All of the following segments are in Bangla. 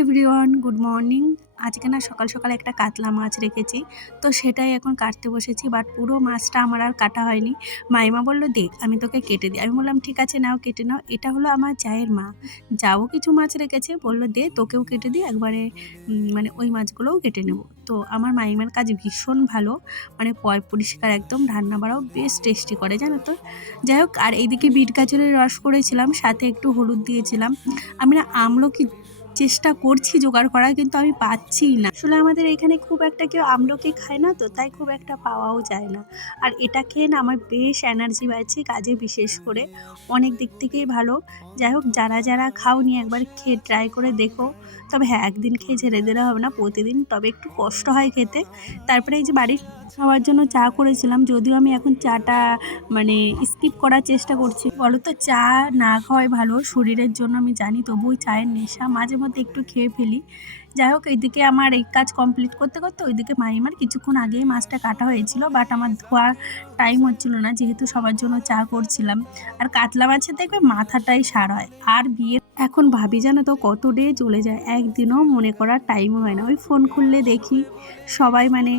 Everyone, good morning. আজকে না সকাল সকাল একটা কাতলা মাছ রেখেছি, তো সেটাই এখন কাটতে বসেছি। বাট পুরো মাছটা আমার আর কাটা হয়নি। মাইমা বললো দে, আমি তোকে কেটে দিই। আমি বললাম ঠিক আছে, নাও কেটে নাও। এটা হলো আমার জায়ের মা, যাও কিছু মাছ রেখেছে, বললো দে তোকেও কেটে দিই একবারে, মানে ওই মাছগুলোও কেটে নেব। তো আমার মাইমার কাজ ভীষণ ভালো, মানে পয় পরিষ্কার একদম, রান্না বাড়াও বেশ টেস্টি করে, জানো তো। যাই হোক, আর এইদিকে বিট গাজরের রস করেছিলাম, সাথে একটু হলুদ দিয়েছিলাম। আমি না আমলকি চেষ্টা করছি জোগাড় করার, কিন্তু আমি পাচ্ছিই না। আসলে আমাদের এখানে খুব একটা কেউ আমলকি খায় না, তো তাই খুব একটা পাওয়াও যায় না। আর এটা খেয়ে না আমার বেশ এনার্জি বাড়ছে কাজে, বিশেষ করে অনেক দিক থেকেই ভালো। যাই হোক, যারা যারা খাওনি একবার খেয়ে ট্রাই করে দেখো। তবে হ্যাঁ, একদিন খেয়ে ছেড়ে দিলে হবে না, প্রতিদিন, তবে একটু কষ্ট হয় খেতে। তারপরে এই যে বাড়ির সবার জন্য চা করেছিলাম, যদিও আমি এখন চাটা মানে স্কিপ করার চেষ্টা করছি। বলো তো, চা না খাওয়াই ভালো শরীরের জন্য আমি জানি, তবুও চায়ের নেশা মাঝে মধ্যে একটু খেয়ে ফেলি। যাই হোক, এইদিকে আমার এই কাজ কমপ্লিট করতে করতে ওইদিকে মাইমার কিছুক্ষণ আগেই মাছটা কাটা হয়েছিল, বাট আমার ধোয়ার টাইম হচ্ছিল না, যেহেতু সবার জন্য চা করছিলাম। আর কাতলা মাছের দেখবে মাথাটাই সার হয়। আর বিয়ের এখন ভাবি, জানো তো, কত ডে চলে যায়, একদিনও মনে করার টাইম হয় না। ওই ফোন খুললে দেখি সবাই মানে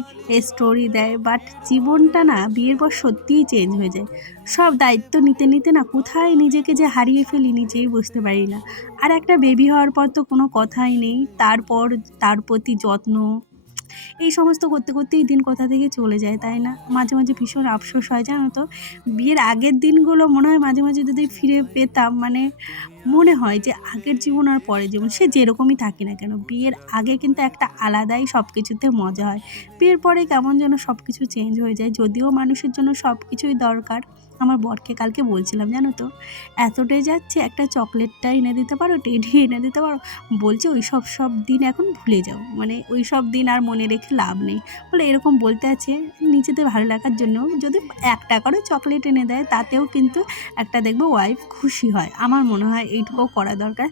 স্টোরি দেয়, বাট জীবনটা না বিয়ের পর সত্যিই চেঞ্জ হয়ে যায়। সব দায়িত্ব নিতে নিতে না কোথায় নিজেকে যে হারিয়ে ফেলি নিজেই বুঝতে পারি না। আর একটা বেবি হওয়ার পর তো কোনো কথাই নেই, তারপর তার প্রতি যত্ন, এই সমস্ত করতে করতেই দিন কোথা থেকে চলে যায়, তাই না? মাঝে মাঝে ভীষণ আফসোস হয়, জানো তো। বিয়ের আগের দিনগুলো মনে হয় মাঝে মাঝে যদি ফিরে পেতাম, মানে মনে হয় যে আগের জীবন আর পরের জীবন সে যেরকমই থাকি না কেন, বিয়ের আগে কিন্তু একটা আলাদাই সব কিছুতে মজা হয়। বিয়ের পরে কেমন যেন সব কিছু চেঞ্জ হয়ে যায়, যদিও মানুষের জন্য সব কিছুই দরকার। আমার বরকে কালকে বলছিলাম, জানো তো, এতটাই যাচ্ছে, একটা চকলেটটা এনে দিতে পারো, টেডি এনে দিতে পারো। বলছে ওই সব দিন এখন ভুলে যাও, মানে ওই সব দিন আর মনে রেখে লাভ নেই। বলে এরকম বলতে আছে নিজেদের ভালো লাগার জন্য, যদি 1 টাকারও চকলেট এনে দেয় তাতেও কিন্তু একটা দেখবো ওয়াইফ খুশি হয়। আমার মনে হয় এইটুকুও করা দরকার।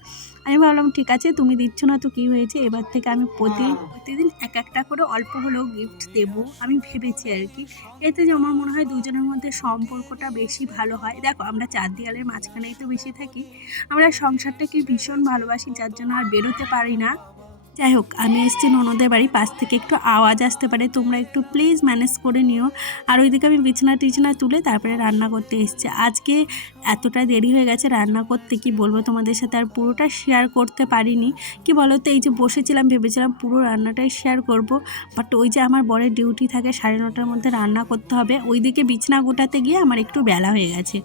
আমি ভাবলাম ঠিক আছে, তুমি দিচ্ছ না তো কী হয়েছে, এবার থেকে আমি প্রতিদিন একটা করে অল্প হলেও গিফট দেবো, আমি ভেবেছি আর কি। এতে যে আমার মনে হয় দুজনের মধ্যে সম্পর্কটা বেশি ভালো হয়। দেখো, আমরা 4 দেয়ালের মাঝখানেই তো বেশি থাকি, আমরা সংসারটাকে ভীষণ ভালোবাসি, যার জন্য আর বেরোতে পারি না। যাই হোক, আমি এসেছি ননদের বাড়ি, পাশ থেকে একটু আওয়াজ আসতে পারে, তোমরা একটু প্লিজ ম্যানেজ করে নিও। আর ওইদিকে আমি বিছানা টিছানা তুলে তারপরে রান্না করতে এসেছি। আজকে এতটা দেরি হয়ে গেছে রান্না করতে, কি বলবো তোমাদের সাথে, আর পুরোটা শেয়ার করতে পারিনি। কি বলো তো, এই যে বসেছিলাম ভেবেছিলাম পুরো রান্নাটাই শেয়ার করব, বাট ওই যে আমার বরের ডিউটি থাকে 9:30টার মধ্যে রান্না করতে হবে, ওইদিকে বিছানা গোটাতে গিয়ে আমার একটু বেলা হয়ে গেছে।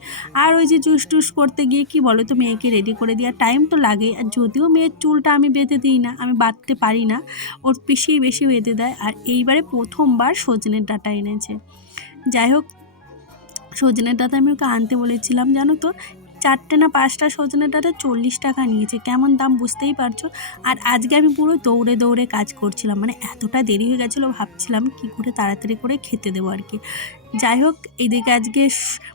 আর ওই যে জুস টুস করতে গিয়ে কি বলো তো, মেয়েকে রেডি করে দেওয়ার টাইম তো লাগেই। আর যদিও মেয়ের চুলটা আমি বেঁধে দিই না, আমি বাঁধতে পারি না, ওর পিসিই বেশি বেঁধে দেয়। আর এইবারে প্রথমবার সজনের ডাঁটা এনেছে। যাই হোক, সজনের ডাঁটা আমি ওকে আনতে বলেছিলাম, জানো তো, 4টে না 5টা সজনের ডাঁটা 40 টাকা নিয়েছে, কেমন দাম বুঝতেই পারছো। আর আজকে আমি পুরো দৌড়ে দৌড়ে কাজ করছিলাম, মানে এতটা দেরি হয়ে গেছিলো, ভাবছিলাম কি করে তাড়াতাড়ি করে খেতে দেবো আর কি। যাই হোক, এইদিকে আজকে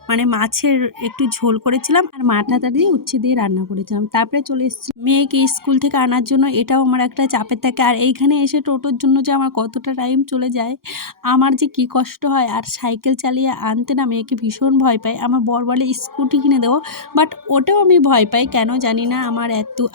মানে মাছের একটু ঝোল করেছিলাম, আর মাথাটা দিয়ে উচ্ছে দিয়ে রান্না করেছিলাম। তারপরে চলে এসেছি মেয়েকে স্কুল থেকে আনার জন্য, এটাও আমার একটা চাপের থাকে। আর এইখানে এসে টোটোর জন্য যে আমার কতটা টাইম চলে যায়, আমার যে কি কষ্ট হয়। আর সাইকেল চালিয়ে আনতে না মেয়েকে ভীষণ ভয় পাই। আমার বর বলে স্কুটি কিনে দেবো, বাট ওটাও আমি ভয় পাই, কেন জানি না,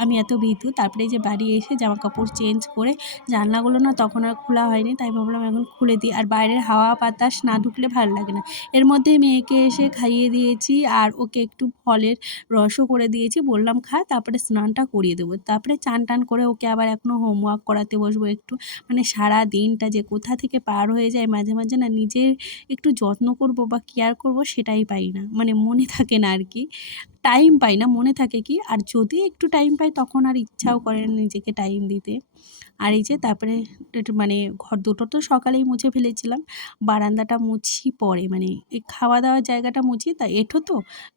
আমি এত ভীতু। তারপরে যে বাড়ি এসে জামা কাপড় চেঞ্জ করে, জানলাগুলো না তখন আর খোলা হয়নি, তাই ভাবলাম এখন খুলে দিই। আর বাইরের হাওয়া বাতাস না ঢুকলে ভালো লাগে না। এর মধ্যে মেয়েকে এসে খাইয়ে দিয়েছি, আর ওকে একটু ফলের রসও করে দিয়েছি, বললাম খা, তারপরে স্নানটা করিয়ে দেবো। তারপরে চান টান করে ওকে আবার এখনও হোমওয়ার্ক করাতে বসবো একটু। মানে সারা দিনটা যে কোথা থেকে পার হয়ে যায়, মাঝে মাঝে না নিজের একটু যত্ন করব বা কেয়ার করব সেটাই পাই না, মানে মনে থাকে না আর কি, টাইম পাই না, মনে থাকে কি। আর যদি একটু টাইম পাই তখন আর ইচ্ছাও করে না নিজেকে টাইম দিতে। আর এই যে তারপরে একটু মানে ঘর দুটো তো সকালেই মুছে ফেলেছিলাম, বারান্দাটা মুছি পরে, মানে এই খাওয়া দাওয়ার জায়গাটা মুছি, তা এঁঠো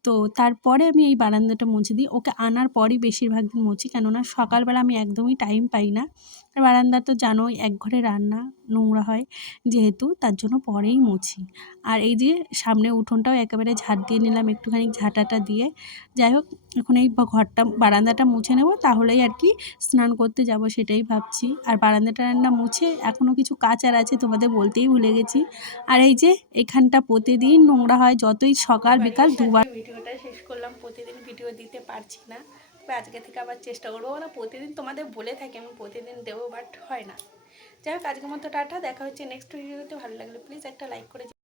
তো তারপরে আমি এই বারান্দাটা মুছে দিই। ওকে আনার পরই বেশিরভাগ দিন মুছি, কেননা সকালবেলা আমি একদমই টাইম পাই না। আর বারান্দা তো জানোই, এক ঘরে রান্না, নোংরা হয় যেহেতু, তার জন্য পরেই মুছি। আর এই যে সামনে উঠোনটাও একেবারে ঝাড় দিয়ে নিলাম একটুখানি ঝাঁটাটা দিয়ে। যাই হোক, এখন এই ঘরটা বারান্দাটা মুছে নেব, তাহলেই আর কি স্নান করতে যাব সেটাই ভাবছি। আর বারান্দাটা রান্না মুছে এখনও কিছু কাচার আছে, তোমাদের বলতেই ভুলে গেছি। আর এই যে এখানটা প্রতিদিন নোংরা হয়, যতই সকাল বিকাল দুবার। ভিডিওটা শেষ করলাম, প্রতিদিন ভিডিও দিতে পারছি না, আজকে থেকে আবার চেষ্টা করবো, না প্রতিদিন তোমাদের বলে থাকি আমি প্রতিদিন দেবো, বাট হয় না। যাই হোক আজকের মতো টাটা, দেখা হচ্ছে নেক্সট ভিডিওতে। ভালো লাগলে প্লিজ একটা লাইক করে